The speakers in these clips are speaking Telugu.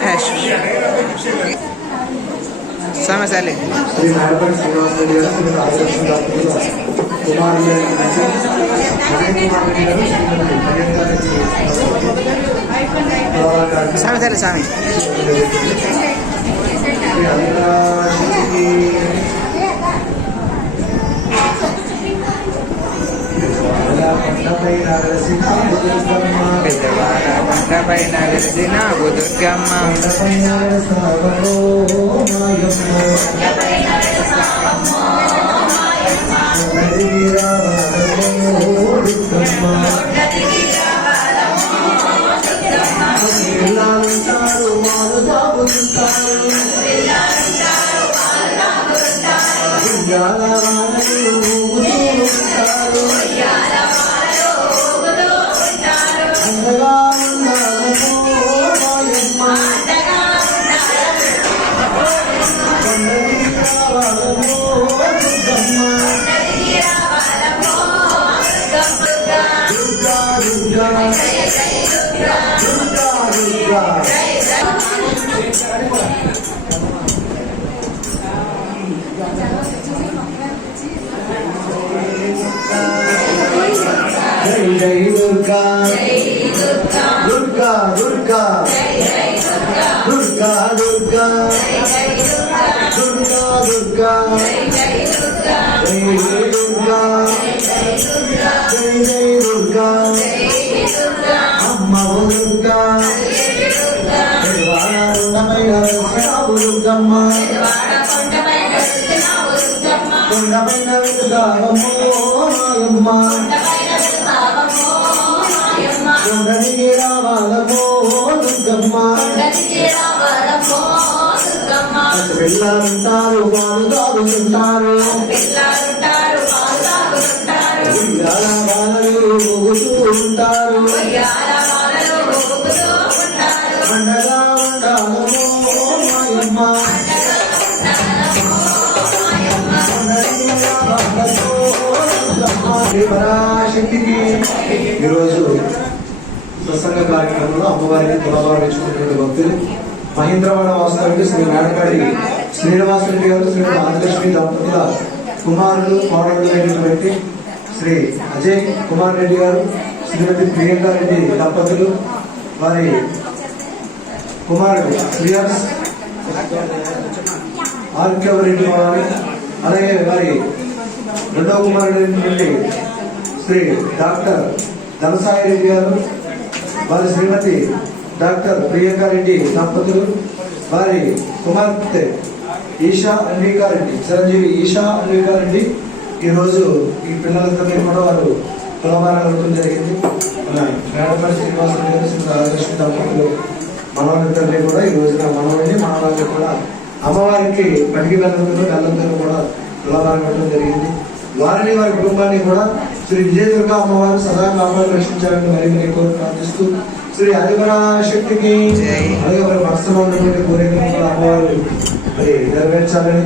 హ్యాష్ సమస్యలే శ్రీ నాయపల్లి శ్రీనివాస రెడ్డి గారు శ్రీ రాజలక్ష్మి దంపతులు కుమారులు గారి నుంచి అజయ్ కుమార్ రెడ్డి గారు శ్రీమతి ప్రియాంక రెడ్డి దంపతులు సమస్యలే స్వామి శ్రీ అవినాశికి కొండపై దుర్గమ్మ పెద్దవాడ జై జై దుర్గా దుర్గా దుర్గా దుర్గా దుర్గా దుర్గా దుర్గా జై జై దుర్గా దుర్గమ్మ కొండపైన మాయమ్మ కొండదిగి రావాలమో దుర్గమ్మ పిల్లలుంటారు వాళ్ళు తాగుతుంటారు ఉయ్యాల బాలలు పరాశక్తికి ఈరోజు ప్రసంగ కార్యక్రమంలో అమ్మవారిని తులభావించుకున్నటువంటి భక్తులు. మహేంద్రవాడ వాస్తవానికి శ్రీ మేడపాడి శ్రీనివాసరెడ్డి గారు శ్రీ మహాలక్ష్మి దంపతుల కుమారులు కోడళ్ళు అయినటువంటి శ్రీ అజయ్ కుమార్ రెడ్డి గారు శ్రీమతి ప్రియాంక రెడ్డి దంపతులు వారి కుమారుడు శ్రీయాస్ ఆర్కెవరెడ్డి వారి అలాగే వారి రెండవ కుమారుడు నుండి శ్రీ డాక్టర్ ధనసాయి రెడ్డి గారు వారి శ్రీమతి డాక్టర్ ప్రియాంకారెడ్డి దంపతులు వారి కుమార్తె ఈషా అంబికారెడ్డి చిరంజీవి ఈషా అంబికారెడ్డి ఈరోజు ఈ పిల్లలందరినీ కూడా వారు కులమారాలు అవ్వడం జరిగింది. మన మేడపల్లి శ్రీనివాసరెడ్డి గారు శ్రీ రాజలక్ష్మి దంపతులు మనవాళ్ళిద్దరినీ కూడా ఈ రోజున మనవాడిని మనవాళ్ళని కూడా అమ్మవారికి పటికి బెల్లంతో బెల్లంతో కూడా కులమారం పెట్టడం జరిగింది వారిని వారి కుటుంబాన్ని కూడా శ్రీ విజయదుర్గ అమ్మవారు సదా కాపాడు రక్షించాలని మరి మరి కోరి ప్రార్థిస్తూ శ్రీ ఆదిపరాశక్తికి జై. అలాగే వారి మనసులో ఉన్నటువంటి కోరికలను కూడా అమ్మవారు మరి నెరవేర్చాలని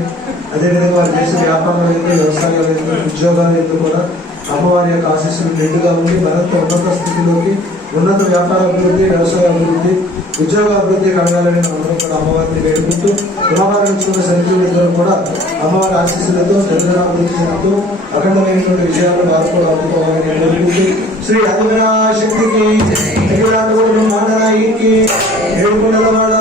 అదేవిధంగా వారు చేసే వ్యాపారాలు ఎందుకు వ్యవసాయాలు ఎందుకు ఉద్యోగాలు ఎందుకు కూడా అమ్మవారి యొక్క ఆశీస్సులు నిండుగా ఉండి మరింత ఉన్నత స్థితిలోకి ఉన్నత వ్యాపార అభివృద్ధి వ్యవసాయ అభివృద్ధి ఉద్యోగ అభివృద్ధి కలగాలని అందరం కూడా అమ్మవారిని వేడుకుంటూ కులవారి నుంచి ఉన్న కూడా అమ్మవారి ఆశీస్సులతో నిరంతర చెందుతూ అఖండమైనటువంటి విజయాలు వారు కూడా అందుకోవాలని వేడుకుంటూ శ్రీ అధిమరా శక్తికి మాండనాయికి ఏడుకొండలవాడ